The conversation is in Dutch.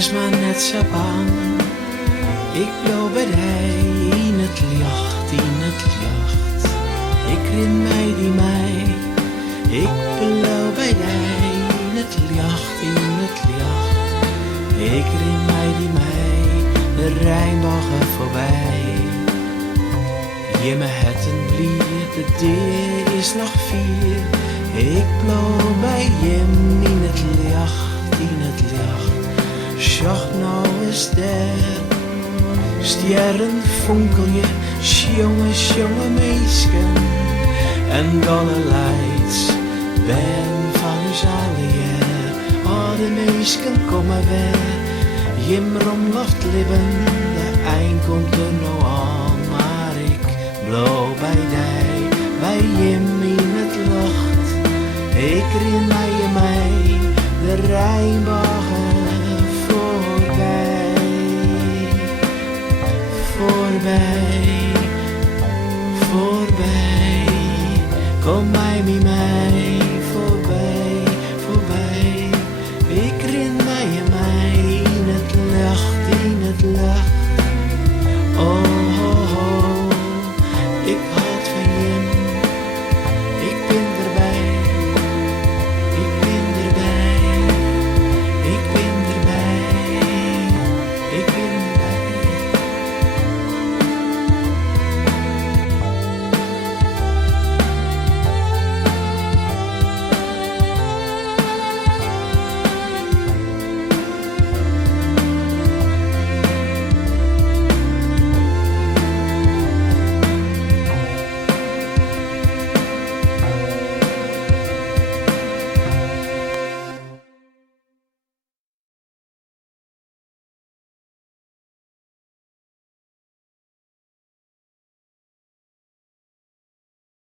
Wees maar net zo bang. Ik blijf bij mij in het licht, in het licht. Ik rin mij die mij. Ik blijf bij mij in het licht, in het licht. Ik rin mij die mij, de Rijnwagen voorbij. Jimme het een lied, de deur is nog 4. Ik blijf bij Jim in het licht, in het licht. Sjoch nou is daar. Sterren fonkelje, jonge meisken. En dolle leids, ben van ons allen. Oh, de meisken komen weer. Jim romloft libben, de eind komt er nou aan. Maar ik blijf bij die, bij Jim in het lucht. Ik rin mij, de Rijnwagen voorbij. Voorbij, voorbij, kom mij, voorbij, voorbij. Ik rin mij in het licht, in het licht.